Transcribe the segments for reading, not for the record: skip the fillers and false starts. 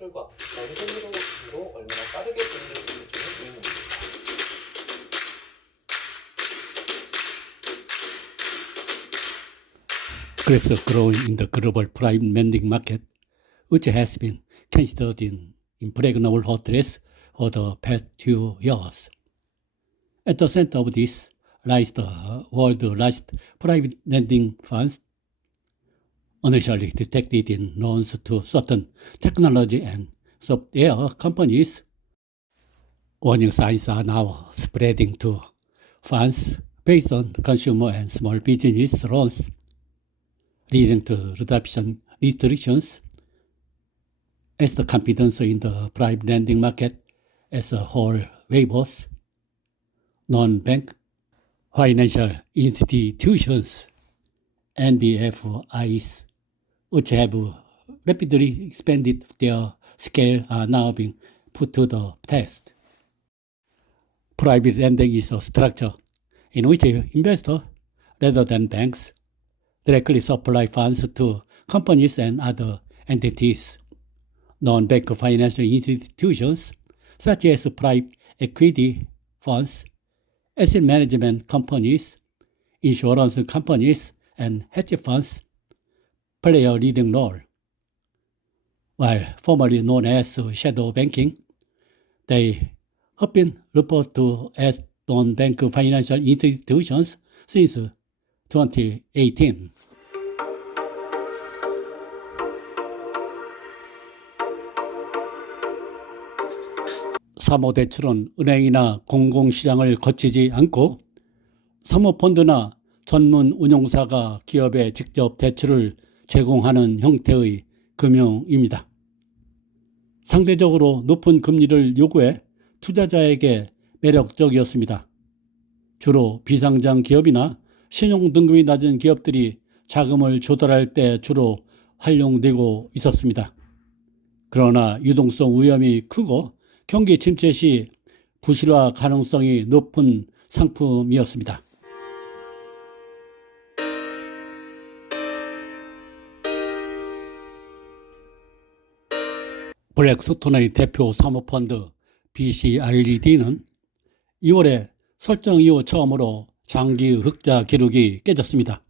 수출과 전세무로 얼마나 빠르게 돈을 수 있을지는 의문입니다. Aggressive growing in the global private lending market, which has been considered an impregnable fortress for the past 2 years. At the center of this lies the world's largest private lending funds, initially detected in loans to certain technology and software companies. Warning signs are now spreading to funds based on consumer and small business loans, leading to reduction restrictions as the confidence in the private lending market as a whole wavers. Non-bank financial institutions, NBFIs, which have rapidly expanded their scale, are now being put to the test. Private lending is a structure in which investors, rather than banks, directly supply funds to companies and other entities. Non-bank financial institutions, such as private equity funds, asset management companies, insurance companies, and hedge funds, play a leading role. While formerly known as shadow banking, they have been referred to as non-bank financial institutions since 2018. 사모대출은 은행이나 공공시장을 거치지 않고 사모펀드나 전문 운용사가 기업에 직접 대출을 제공하는 형태의 금융입니다. 상대적으로 높은 금리를 요구해 투자자에게 매력적이었습니다. 주로 비상장 기업이나 신용등급이 낮은 기업들이 자금을 조달할 때 주로 활용되고 있었습니다. 그러나 유동성 위험이 크고 경기 침체 시 부실화 가능성이 높은 상품이었습니다. 블랙스톤의 대표 사모펀드 BCRED는 2월에 설정 이후 처음으로 장기 흑자 기록이 깨졌습니다.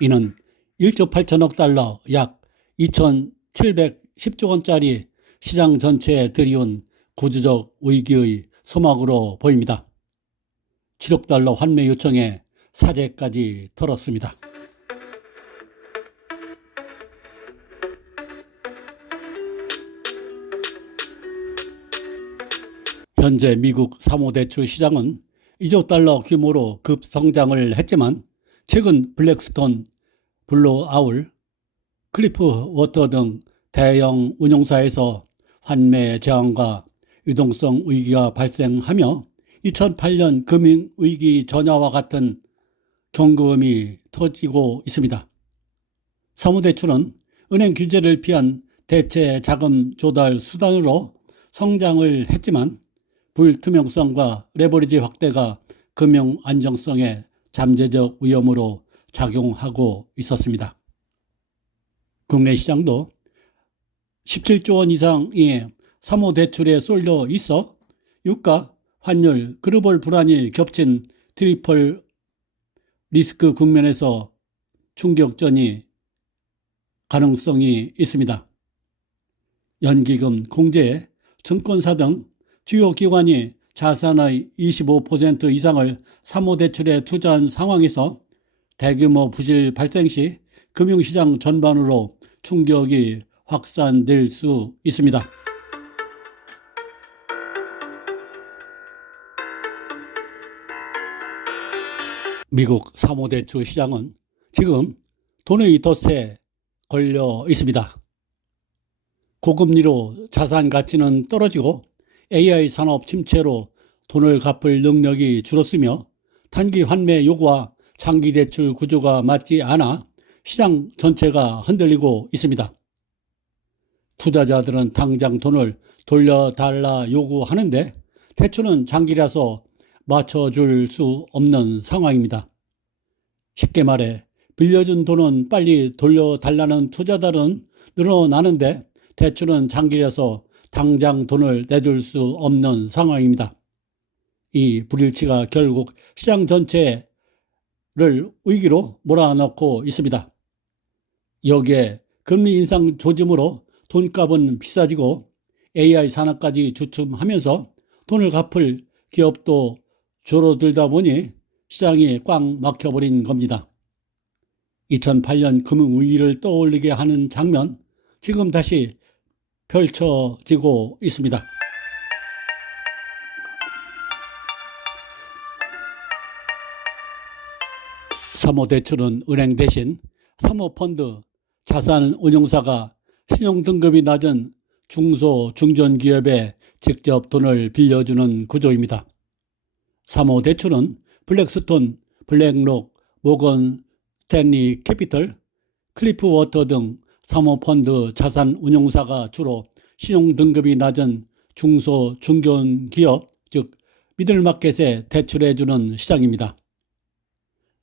이는 1조 8천억 달러 약 2,710조 원짜리 시장 전체에 들이온 구조적 위기의 소막으로 보입니다. 7억 달러 환매 요청에 사죄까지 털었습니다. 현재 미국 사모대출 시장은 2조 달러 규모로 급성장을 했지만 최근 블랙스톤, 블루아울, 클리프 워터 등 대형 운용사에서 환매 저항과 유동성 위기가 발생하며 2008년 금융위기 전야와 같은 경고음이 터지고 있습니다. 사모대출은 은행 규제를 피한 대체 자금 조달 수단으로 성장을 했지만 불투명성과 레버리지 확대가 금융 안정성에 잠재적 위험으로 작용하고 있었습니다. 국내 시장도 17조 원 이상의 사모대출에 쏠려 있어 유가, 환율, 글로벌 불안이 겹친 트리플 리스크 국면에서 충격전이 가능성이 있습니다. 연기금, 공제, 증권사 등 주요 기관이 자산의 25% 이상을 사모대출에 투자한 상황에서 대규모 부실 발생 시 금융시장 전반으로 충격이 확산될 수 있습니다. 미국 사모대출 시장은 지금 돈의 덫에 걸려 있습니다. 고금리로 자산 가치는 떨어지고 AI 산업 침체로 돈을 갚을 능력이 줄었으며 단기 환매 요구와 장기 대출 구조가 맞지 않아 시장 전체가 흔들리고 있습니다. 투자자들은 당장 돈을 돌려달라 요구하는데 대출은 장기라서 맞춰줄 수 없는 상황입니다. 쉽게 말해 빌려준 돈은 빨리 돌려달라는 투자자들은 늘어나는데 대출은 장기라서 당장 돈을 내줄 수 없는 상황입니다. 이 불일치가 결국 시장 전체를 위기로 몰아넣고 있습니다. 여기에 금리 인상 조짐으로 돈값은 비싸지고 AI 산업까지 주춤하면서 돈을 갚을 기업도 줄어들다 보니 시장이 꽉 막혀버린 겁니다. 2008년 금융위기를 떠올리게 하는 장면, 지금 다시 펼쳐지고 있습니다. 사모대출은 은행 대신 사모펀드, 자산운용사가 신용등급이 낮은 중소, 중견기업에 직접 돈을 빌려주는 구조입니다. 사모대출은 블랙스톤, 블랙록, 모건 스탠리 캐피털, 클리프워터 등 사모펀드 자산운용사가 주로 신용등급이 낮은 중소, 중견기업, 즉 미들마켓에 대출해주는 시장입니다.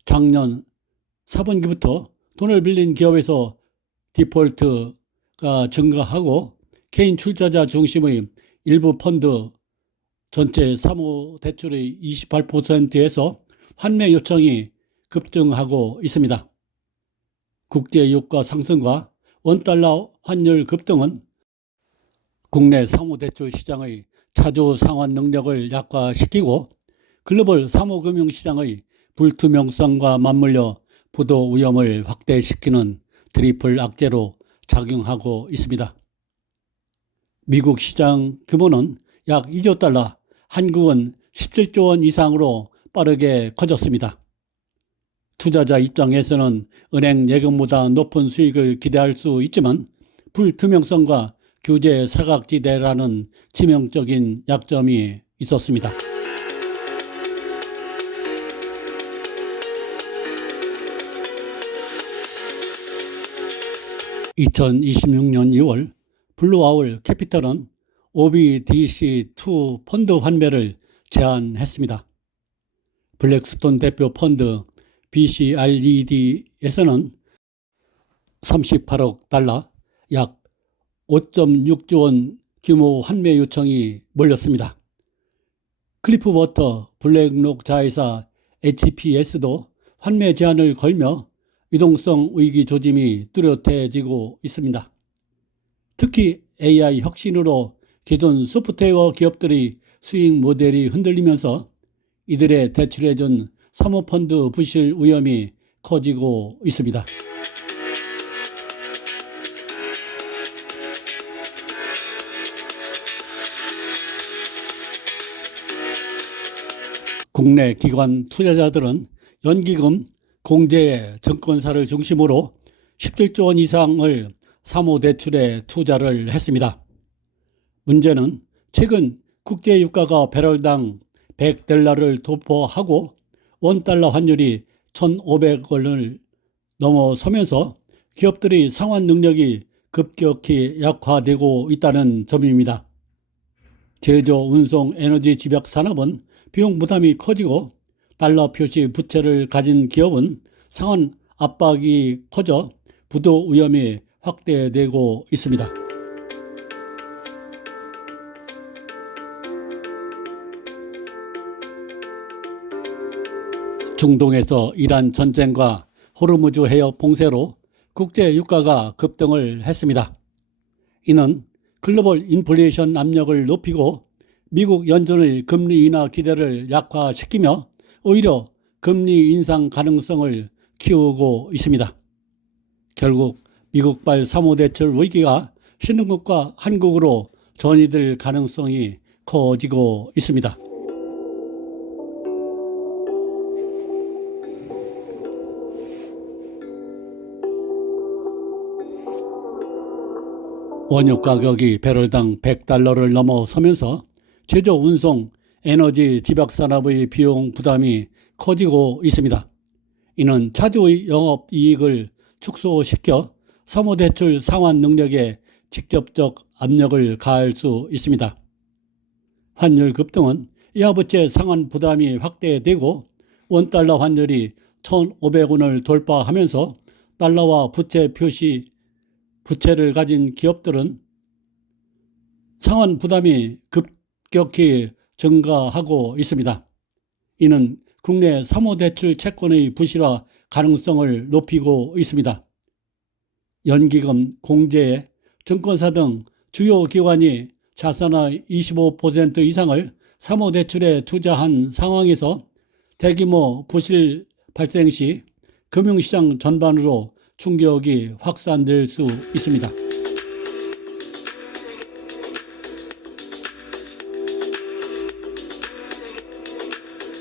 작년 4분기부터 돈을 빌린 기업에서 디폴트가 증가하고 개인 출자자 중심의 일부 펀드 전체 사모대출의 28%에서 환매 요청이 급증하고 있습니다. 국제유가 상승과 원달러 환율 급등은 국내 사모대출 시장의 차주 상환 능력을 약화시키고 글로벌 사모금융시장의 불투명성과 맞물려 부도 위험을 확대시키는 트리플 악재로 작용하고 있습니다. 미국 시장 규모는 약 2조 달러, 한국은 17조 원 이상으로 빠르게 커졌습니다. 투자자 입장에서는 은행 예금보다 높은 수익을 기대할 수 있지만 불투명성과 규제 사각지대라는 치명적인 약점이 있었습니다. 2026년 2월 블루아울 캐피털은 OBDC2 펀드 환매를 제안했습니다. 블랙스톤 대표 펀드 BCRED에서는 38억 달러, 약 5.6조 원 규모 환매 요청이 몰렸습니다. 클리프워터 블랙록 자회사 HPS도 환매 제안을 걸며 유동성 위기 조짐이 뚜렷해지고 있습니다. 특히 AI 혁신으로 기존 소프트웨어 기업들의 수익 모델이 흔들리면서 이들의 대출해준 사모펀드 부실 위험이 커지고 있습니다. 국내 기관 투자자들은 연기금, 공제, 증권사를 중심으로 17조 원 이상을 사모대출에 투자를 했습니다. 문제는 최근 국제유가가 배럴당 100달러를 돌파하고 원달러 환율이 1,500원을 넘어서면서 기업들의 상환 능력이 급격히 약화되고 있다는 점입니다. 제조, 운송, 에너지 집약 산업은 비용 부담이 커지고 달러 표시 부채를 가진 기업은 상환 압박이 커져 부도 위험이 확대되고 있습니다. 중동에서 이란 전쟁과 호르무즈 해협 봉쇄로 국제 유가가 급등을 했습니다. 이는 글로벌 인플레이션 압력을 높이고 미국 연준의 금리 인하 기대를 약화시키며 오히려 금리 인상 가능성을 키우고 있습니다. 결국 미국발 사모대출 위기가 신흥국과 한국으로 전이될 가능성이 커지고 있습니다. 원유 가격이 배럴당 100달러를 넘어서면서 제조, 운송, 에너지 집약 산업의 비용 부담이 커지고 있습니다. 이는 차주의 영업이익을 축소시켜 사모대출 상환 능력에 직접적 압력을 가할 수 있습니다. 환율 급등은 이하부채 상환 부담이 확대되고 원달러 환율이 1,500원을 돌파하면서 달러와 부채 표시 부채를 가진 기업들은 상환 부담이 급격히 증가하고 있습니다. 이는 국내 사모대출 채권의 부실화 가능성을 높이고 있습니다. 연기금, 공제, 증권사 등 주요 기관이 자산의 25% 이상을 사모대출에 투자한 상황에서 대규모 부실 발생 시 금융시장 전반으로 충격이 확산될 수 있습니다.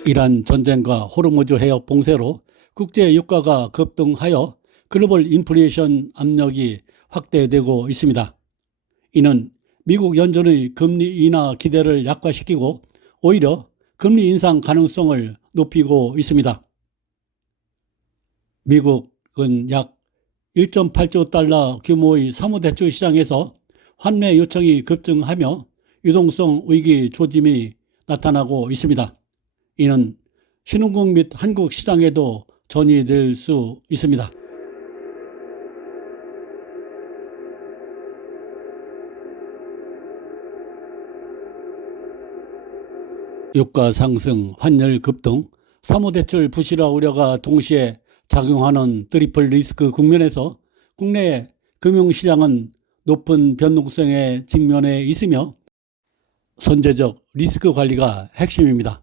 이란 전쟁과 호르무즈 해협 봉쇄로 국제 유가가 급등하여 글로벌 인플레이션 압력이 확대되고 있습니다. 이는 미국 연준의 금리 인하 기대를 약화시키고 오히려 금리 인상 가능성을 높이고 있습니다. 미국은 약 1.8조 달러 규모의 사모대출 시장에서 환매 요청이 급증하며 유동성 위기 조짐이 나타나고 있습니다. 이는 신흥국 및 한국 시장에도 전이될 수 있습니다. 유가 상승, 환율 급등, 사모대출 부실화 우려가 동시에 작용하는 트리플 리스크 국면에서 국내 금융시장은 높은 변동성에 직면해 있으며 선제적 리스크 관리가 핵심입니다.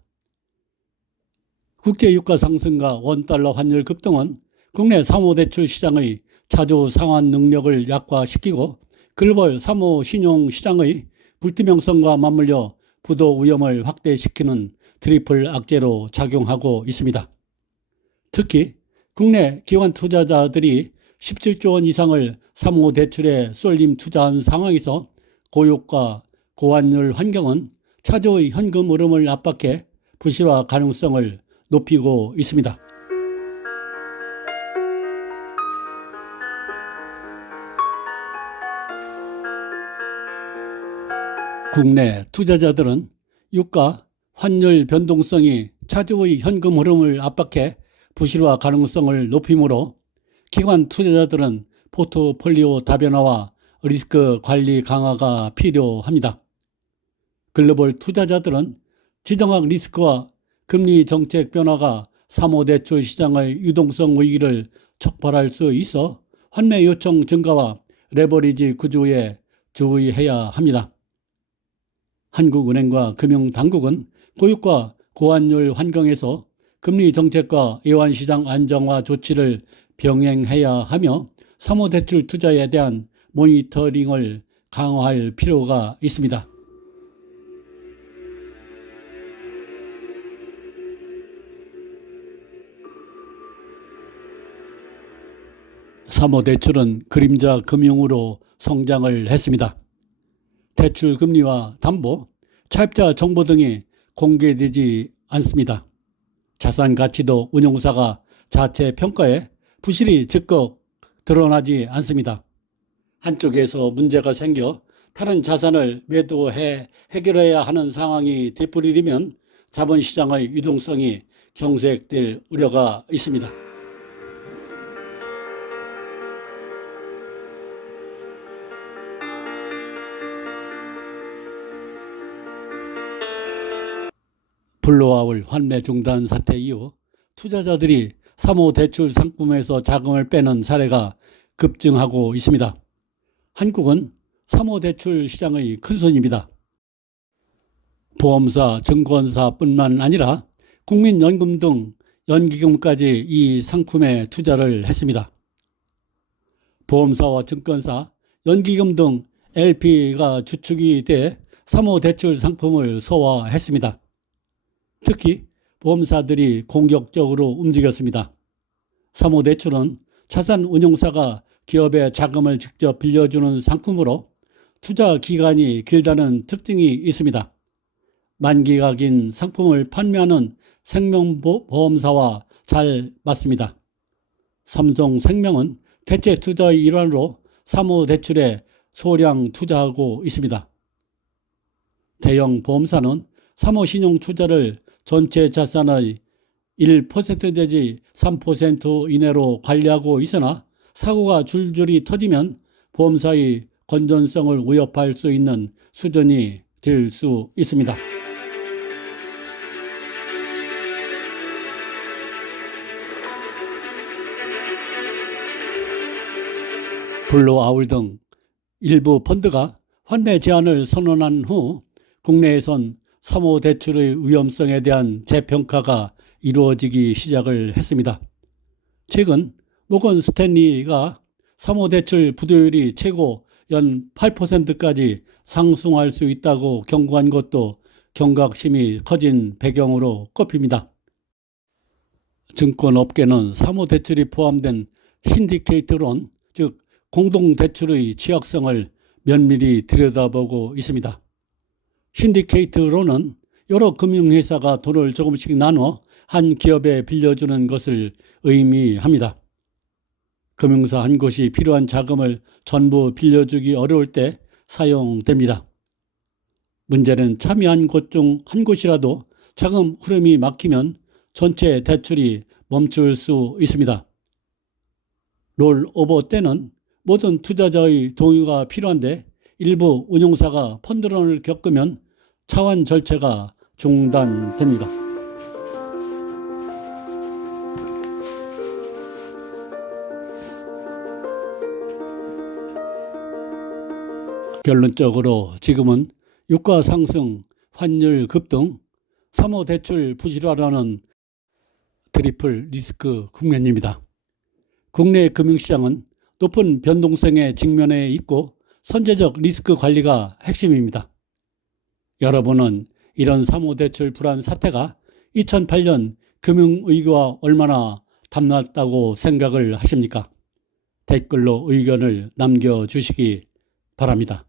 국제 유가 상승과 원달러 환율 급등은 국내 사모대출 시장의 자주 상환 능력을 약화시키고 글로벌 사모 신용 시장의 불투명성과 맞물려 부도 위험을 확대시키는 트리플 악재로 작용하고 있습니다. 특히 국내 기관 투자자들이 17조 원 이상을 사모대출에 쏠림 투자한 상황에서 고유가 고환율 환경은 차주의 현금 흐름을 압박해 부실화 가능성을 높이고 있습니다. 국내 투자자들은 유가, 환율 변동성이 차주의 현금 흐름을 압박해 부실화 가능성을 높이므로 기관 투자자들은 포트폴리오 다변화와 리스크 관리 강화가 필요합니다. 글로벌 투자자들은 지정학 리스크와 금리 정책 변화가 사모대출 시장의 유동성 위기를 촉발할 수 있어 환매 요청 증가와 레버리지 구조에 주의해야 합니다. 한국은행과 금융당국은 고유가 고환율 환경에서 금리 정책과 애완시장 안정화 조치를 병행해야 하며 사모대출 투자에 대한 모니터링을 강화할 필요가 있습니다. 사모대출은 그림자 금융으로 성장을 했습니다. 대출 금리와 담보, 차입자 정보 등이 공개되지 않습니다. 자산 가치도 운용사가 자체 평가에 부실이 즉각 드러나지 않습니다. 한쪽에서 문제가 생겨 다른 자산을 매도해 해결해야 하는 상황이 되풀이되면 자본시장의 유동성이 경색될 우려가 있습니다. 블로아울 환매 중단 사태 이후 투자자들이 사모대출 상품에서 자금을 빼는 사례가 급증하고 있습니다. 한국은 사모대출 시장의 큰손입니다. 보험사, 증권사뿐만 아니라 국민연금 등 연기금까지 이 상품에 투자를 했습니다. 보험사와 증권사, 연기금 등 LP가 주축이 돼 사모대출 상품을 소화했습니다. 특히 보험사들이 공격적으로 움직였습니다. 사모대출은 자산운용사가 기업에 자금을 직접 빌려주는 상품으로 투자 기간이 길다는 특징이 있습니다. 만기가 긴 상품을 판매하는 생명보험사와 잘 맞습니다. 삼성생명은 대체 투자의 일환으로 사모대출에 소량 투자하고 있습니다. 대형 보험사는 사모신용 투자를 전체 자산의 1% 내지 3% 이내로 관리하고 있으나 사고가 줄줄이 터지면 보험사의 건전성을 위협할 수 있는 수준이 될 수 있습니다. 블루아울 등 일부 펀드가 환매 제한을 선언한 후 국내에선 사모대출의 위험성에 대한 재평가가 이루어지기 시작을 했습니다. 최근 모건 스탠리가 사모대출 부도율이 최고 연 8%까지 상승할 수 있다고 경고한 것도 경각심이 커진 배경으로 꼽힙니다. 증권업계는 사모대출이 포함된 신디케이트론, 즉 공동대출의 취약성을 면밀히 들여다보고 있습니다. 신디케이트론은 여러 금융회사가 돈을 조금씩 나눠 한 기업에 빌려주는 것을 의미합니다. 금융사 한 곳이 필요한 자금을 전부 빌려주기 어려울 때 사용됩니다. 문제는 참여한 곳 중 한 곳이라도 자금 흐름이 막히면 전체 대출이 멈출 수 있습니다. 롤오버 때는 모든 투자자의 동의가 필요한데 일부 운용사가 펀드런을 겪으면 차환 절차가 중단됩니다. 결론적으로 지금은 유가 상승, 환율 급등, 사모대출 부실화라는 트리플 리스크 국면입니다. 국내 금융시장은 높은 변동성에 직면해 있고 선제적 리스크 관리가 핵심입니다. 여러분은 이런 사모대출 불안 사태가 2008년 금융위기와 얼마나 닮았다고 생각을 하십니까? 댓글로 의견을 남겨주시기 바랍니다.